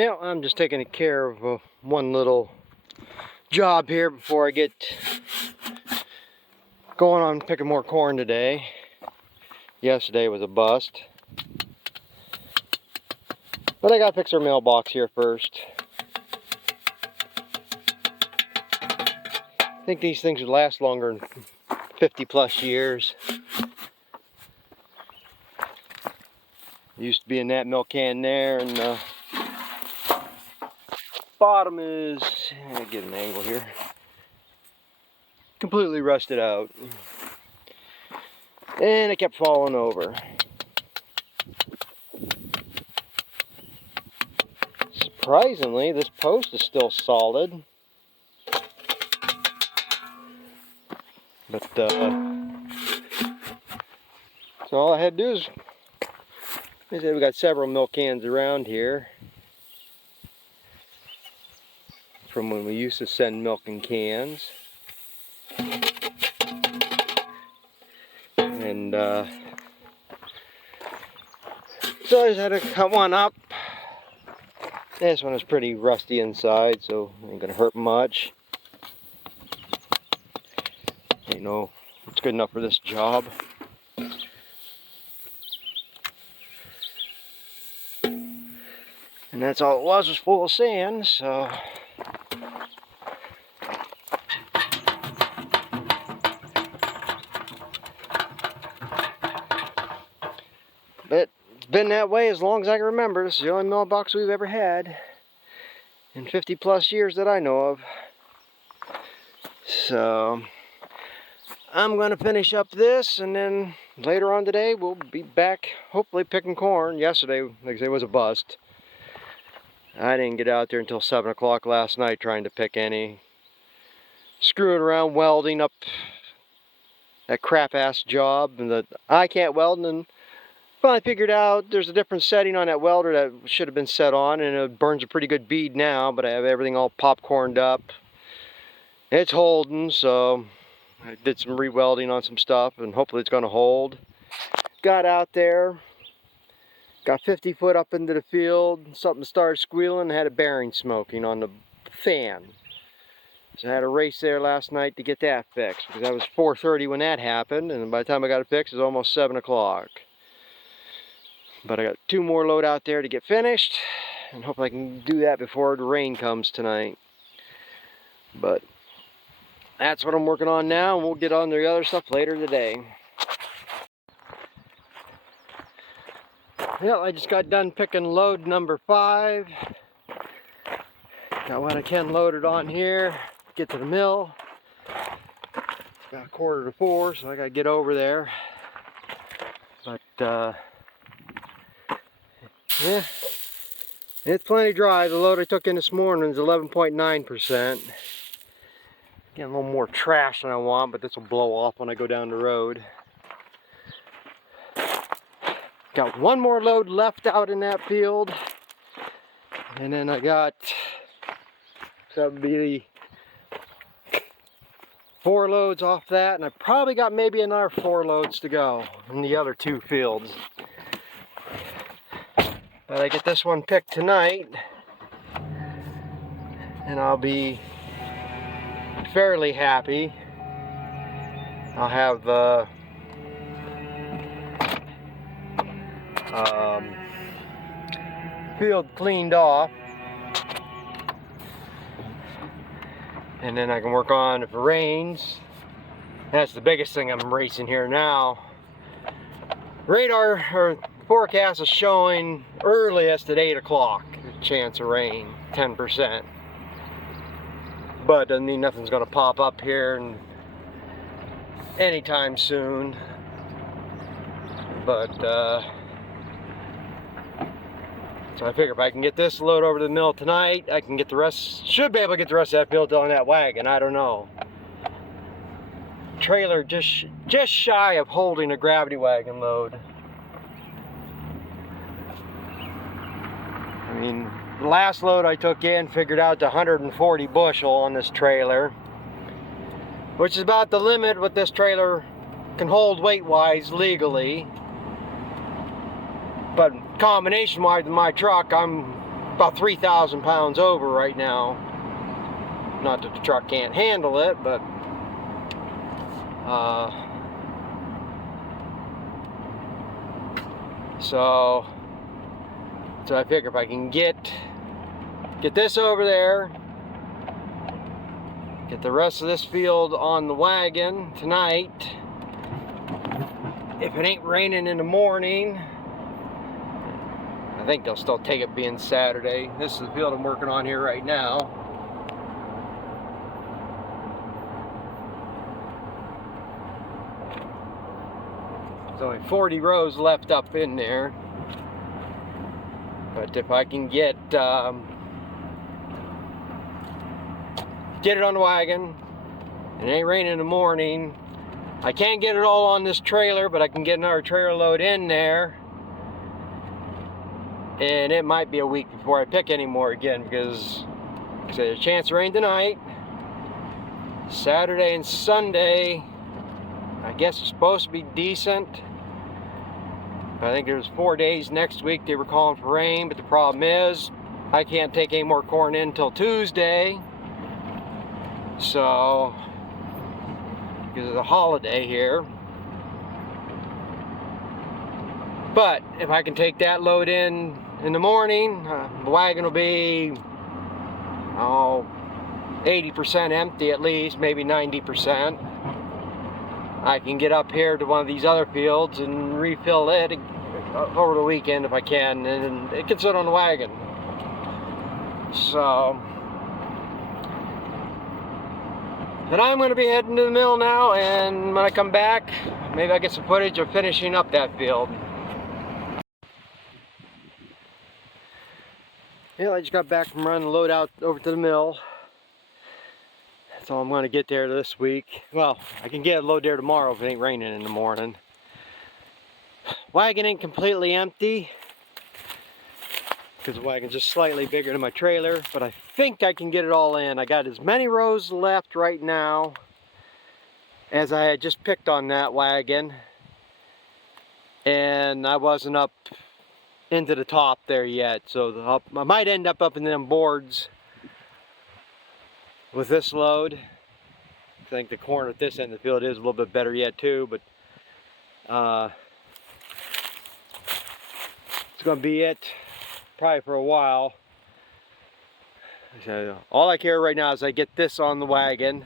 Yeah, I'm just taking care of one little job here before I get going on picking more corn today. Yesterday was a bust. But I gotta fix our mailbox here first. I think these things would last longer than 50 plus years. Used to be in that milk can there, and the bottom is, get an angle here, completely rusted out. And it kept falling over. Surprisingly, this post is still solid. But, so all I had to do is, we got several milk cans around here from when we used to send milk in cans. And so I just had to cut one up. This one is pretty rusty inside, so ain't gonna hurt much. You know, it's good enough for this job. And that's all it was full of sand, so. But it's been that way as long as I can remember. This is the only mailbox we've ever had in 50 plus years that I know of. So I'm going to finish up this, and then later on today we'll be back hopefully picking corn. Yesterday, like I say, was a bust. I didn't get out there until 7 o'clock last night trying to pick any. Screwing around welding up that crap ass job and that I can't weld, and finally figured out there's a different setting on that welder that should have been set on, and it burns a pretty good bead now, but I have everything all popcorned up. It's holding, so I did some re-welding on some stuff and hopefully it's going to hold. Got out there, got 50 foot up into the field, something started squealing and had a bearing smoking on the fan. So I had a race there last night to get that fixed, because that was 4:30 when that happened, and by the time I got it fixed it was almost 7 o'clock. But I got 2 more load out there to get finished, and hopefully I can do that before the rain comes tonight. But that's what I'm working on now, and we'll get on to the other stuff later today. Well, I just got done picking load number 5. Got what I can loaded on here, get to the mill. It's about 3:45, so I gotta get over there. But yeah, it's plenty dry. The load I took in this morning is 11.9%. Getting a little more trash than I want, but this will blow off when I go down the road. Got one more load left out in that field, and then I got, so that would be 4 loads off that, and I probably got maybe another 4 loads to go in the other 2 fields. But I get this one picked tonight, and I'll be fairly happy. I'll have the field cleaned off, and then I can work on if it rains. That's the biggest thing I'm racing here now. Radar or forecast is showing earliest at 8 o'clock chance of rain, 10%. But doesn't mean nothing's going to pop up here anytime soon. But so I figure if I can get this load over to the mill tonight, I can get the rest, should be able to get the rest of that field on that wagon. I don't know. Trailer just shy of holding a gravity wagon load. I mean, the last load I took in figured out to 140 bushel on this trailer, which is about the limit what this trailer can hold weight-wise legally. But combination-wise with my truck, I'm about 3,000 pounds over right now. Not that the truck can't handle it, but so I figure if I can get this over there, get the rest of this field on the wagon tonight. If it ain't raining in the morning, I think they'll still take it being Saturday. This is the field I'm working on here right now. There's only 40 rows left up in there. But if I can get it on the wagon, and it ain't raining in the morning, I can't get it all on this trailer, but I can get another trailer load in there. And it might be a week before I pick any more again, because there's a chance of rain tonight. Saturday and Sunday, I guess it's supposed to be decent. I think there's 4 days next week they were calling for rain, but the problem is I can't take any more corn in until Tuesday. So, because of the holiday here. But if I can take that load in the morning, the wagon will be 80% empty at least, maybe 90%. I can get up here to one of these other fields and refill it over the weekend if I can, and it can sit on the wagon. So, but I'm going to be heading to the mill now, and when I come back, maybe I'll get some footage of finishing up that field. Yeah, I just got back from running the load out over to the mill. That's all I'm going to get there this week. Well, I can get a load there tomorrow if it ain't raining in the morning. Wagon ain't completely empty, because the wagon's just slightly bigger than my trailer, but I think I can get it all in. I got as many rows left right now as I had just picked on that wagon, and I wasn't up into the top there yet, so I might end up in them boards with this load. I think the corn at this end of the field is a little bit better yet too, but it's going to be it probably for a while. So all I care right now is I get this on the wagon.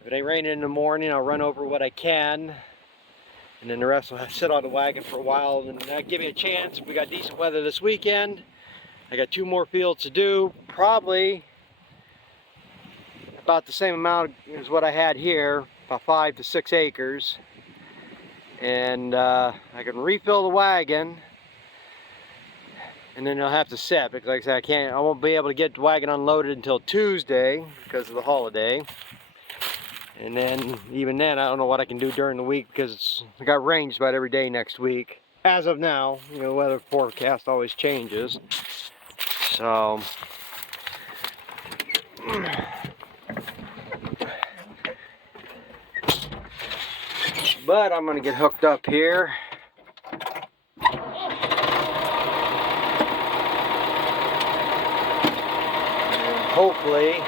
If it ain't raining in the morning, I'll run over what I can, and then the rest will sit on the wagon for a while, and that'll give me a chance. If we got decent weather this weekend, I got 2 more fields to do, probably about the same amount as what I had here, about 5 to 6 acres, and I can refill the wagon, and then I'll have to set, because like I said, I won't be able to get the wagon unloaded until Tuesday because of the holiday. And then even then, I don't know what I can do during the week, because I got rain just about every day next week as of now. You know, weather forecast always changes, so but I'm gonna get hooked up here. Hopefully,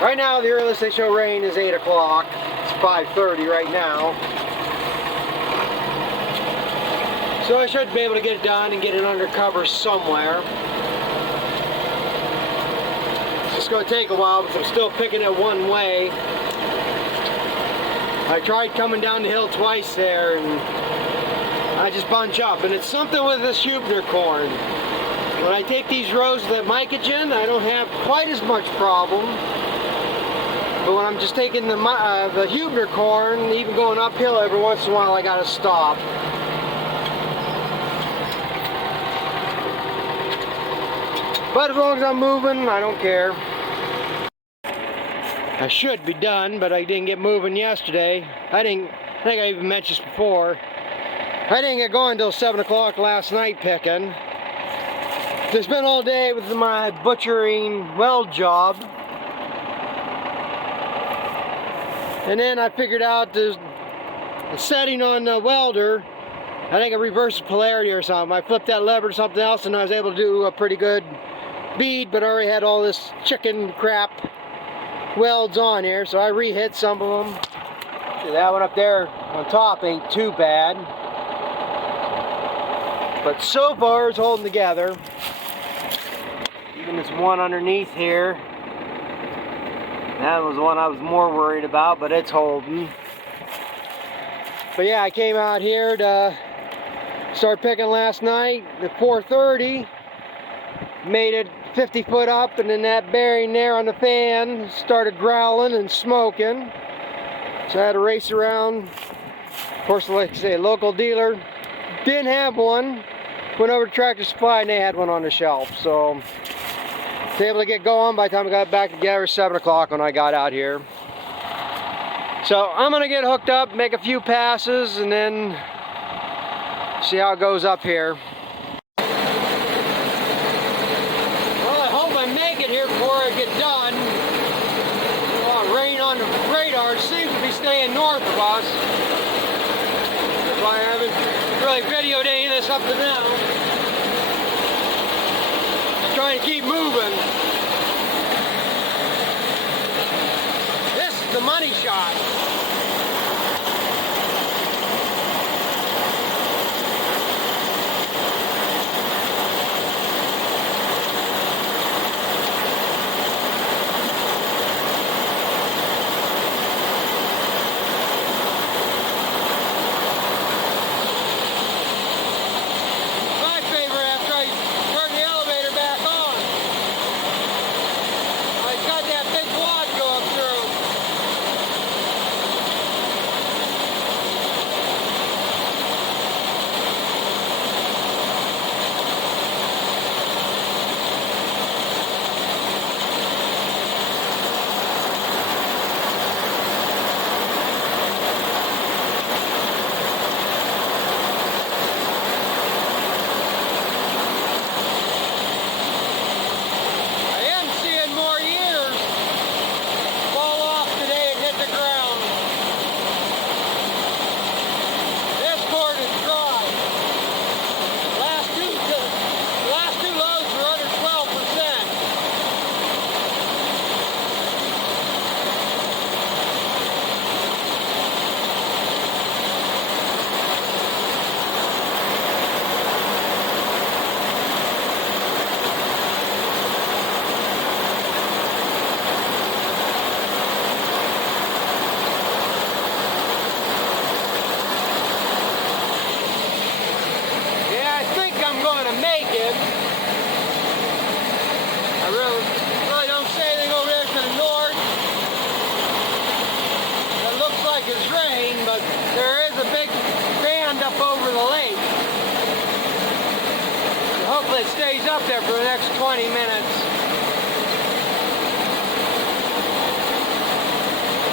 right now the earliest they show rain is 8 o'clock. It's 5:30 right now. So I should be able to get it done and get it under cover somewhere. It's going to take a while because I'm still picking it one way. I tried coming down the hill twice there, and I just bunch up. And it's something with this Huebner corn. When I take these rows of that mycogen, I don't have quite as much problem. But when I'm just taking the Huebner corn, even going uphill every once in a while, I gotta stop. But as long as I'm moving, I don't care. I should be done, but I didn't get moving yesterday. I think I even mentioned this before. I didn't get going until 7 o'clock last night picking. Just been all day with my butchering weld job. And then I figured out the setting on the welder I think it reversed polarity or something. I flipped that lever to something else and I was able to do a pretty good bead, but I already had all this chicken crap welds on here, so I re-hit some of them. See, that one up there on top ain't too bad, but so far it's holding together. Even this one underneath here, that was the one I was more worried about, but it's holding. But yeah, I came out here to start picking last night at 4:30, made it 50 foot up, and then that bearing there on the fan started growling and smoking. So I had to race around. Of course, like I say, local dealer didn't have one. Went over to Tractor Supply and they had one on the shelf. So I was able to get going by the time I got back together, 7 o'clock when I got out here. So I'm gonna get hooked up, make a few passes, and then see how it goes up here. Well, I hope I make it here before I get done. Rain on the radar seems to be staying north of us. That's why I haven't really videoed any of this up to now. Just trying to keep moving. This is the money shot. Hopefully it stays up there for the next 20 minutes.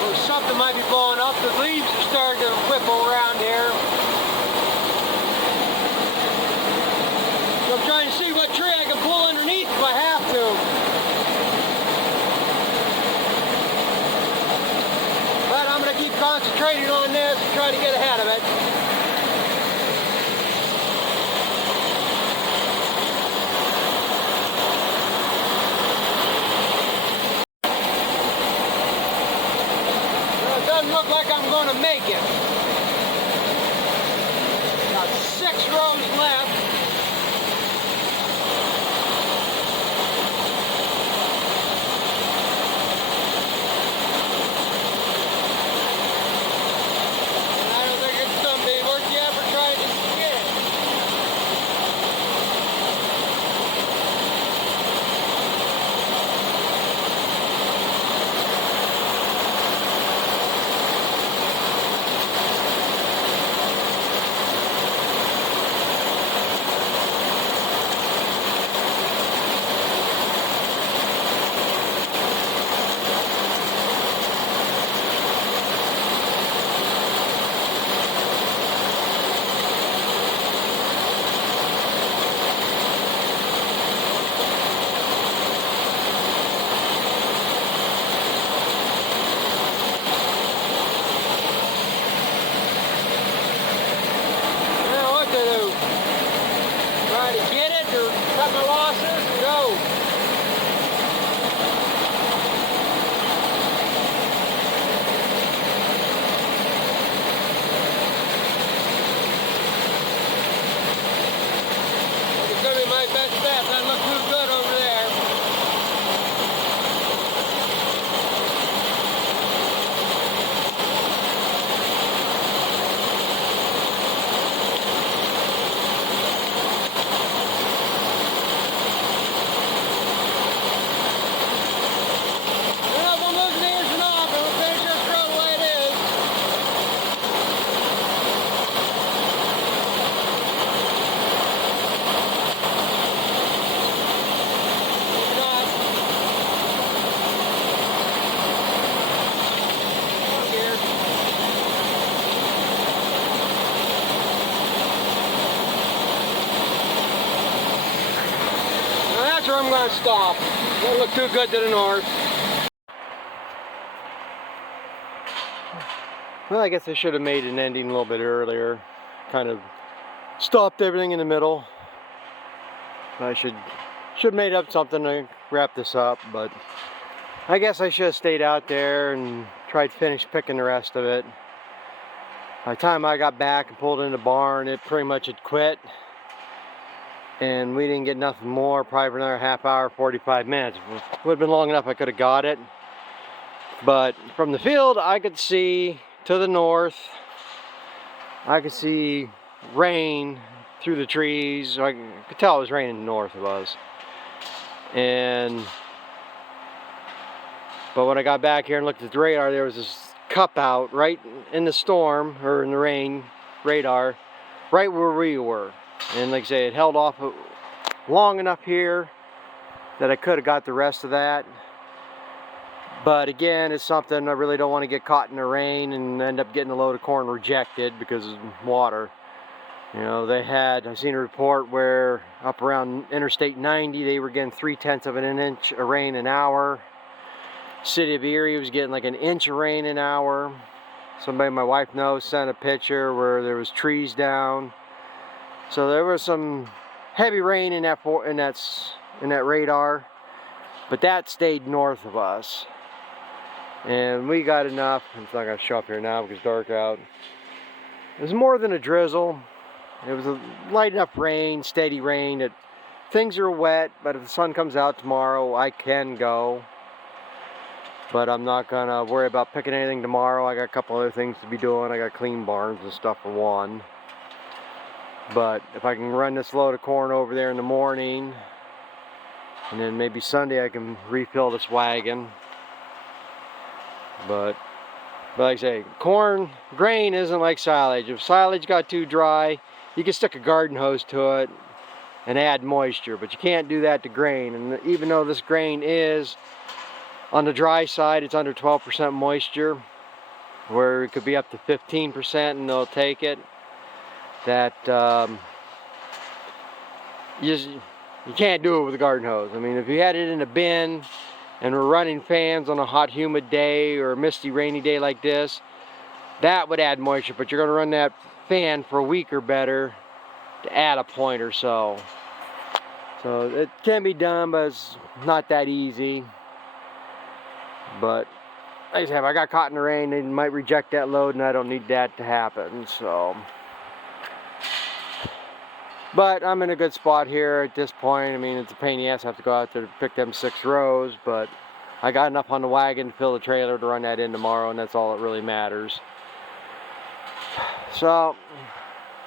Or something might be blowing up. The leaves are starting to whipple around here. So I'm trying to see what tree I can pull underneath if I have to. But I'm going to keep concentrating on this and try to get ahead of it. Look like I'm going to make it. Got 6 rows left. And I don't think it's going to be worth the effort trying to get it. tractor, cut my losses, and go. It's gonna be my best bet. That looks too good over there. That's where I'm going to stop. Doesn't look too good to the north. Well, I guess I should have made an ending a little bit earlier. Kind of stopped everything in the middle. I should have made up something to wrap this up, but I guess I should have stayed out there and tried to finish picking the rest of it. By the time I got back and pulled in the barn, it pretty much had quit. And we didn't get nothing more, probably for another half hour, 45 minutes. If it would have been long enough, I could have got it. But from the field, I could see to the north. I could see rain through the trees. I could tell it was raining north of us. But when I got back here and looked at the radar, there was this cup out right in the storm, or in the rain, radar, right where we were. And like I say, it held off long enough here that I could have got the rest of that. But again, it's something I really don't want to get caught in the rain and end up getting a load of corn rejected because of water. You know, I've seen a report where up around Interstate 90, they were getting 3/10 of an inch of rain an hour. City of Erie was getting like an inch of rain an hour. Somebody my wife knows sent a picture where there was trees down. So there was some heavy rain in that radar, but that stayed north of us. And we got enough. It's not going to show up here now because it's dark out. It was more than a drizzle. It was a light enough rain, steady rain, that things are wet, but if the sun comes out tomorrow, I can go. But I'm not going to worry about picking anything tomorrow. I got a couple other things to be doing. I got to clean barns and stuff for one. But if I can run this load of corn over there in the morning, and then maybe Sunday I can refill this wagon. But like I say, grain isn't like silage. If silage got too dry, you can stick a garden hose to it and add moisture, but you can't do that to grain. And even though this grain is on the dry side, it's under 12% moisture, where it could be up to 15% and they'll take it. That you can't do it with a garden hose. I mean, if you had it in a bin and we're running fans on a hot, humid day or a misty, rainy day like this, that would add moisture, but you're going to run that fan for a week or better to add a point or so. So it can be done, but it's not that easy. But like I said, if I got caught in the rain, they might reject that load, and I don't need that to happen. So, but I'm in a good spot here at this point. I mean, it's a pain in the ass to have to go out there to pick them 6 rows, but I got enough on the wagon to fill the trailer to run that in tomorrow, and that's all that really matters. So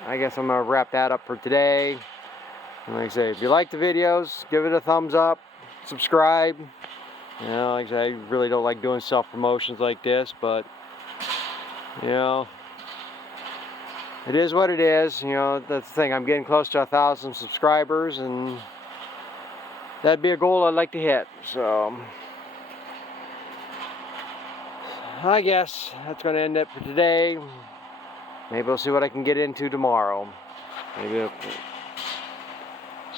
I guess I'm gonna wrap that up for today. And like I say, if you like the videos, give it a thumbs up, subscribe. You know, like I say, I really don't like doing self-promotions like this, but you know, it is what it is. You know, that's the thing. I'm getting close to 1,000 subscribers, and that'd be a goal I'd like to hit. So I guess that's going to end it for today. Maybe we'll see what I can get into tomorrow.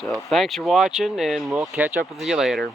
So thanks for watching, and we'll catch up with you later.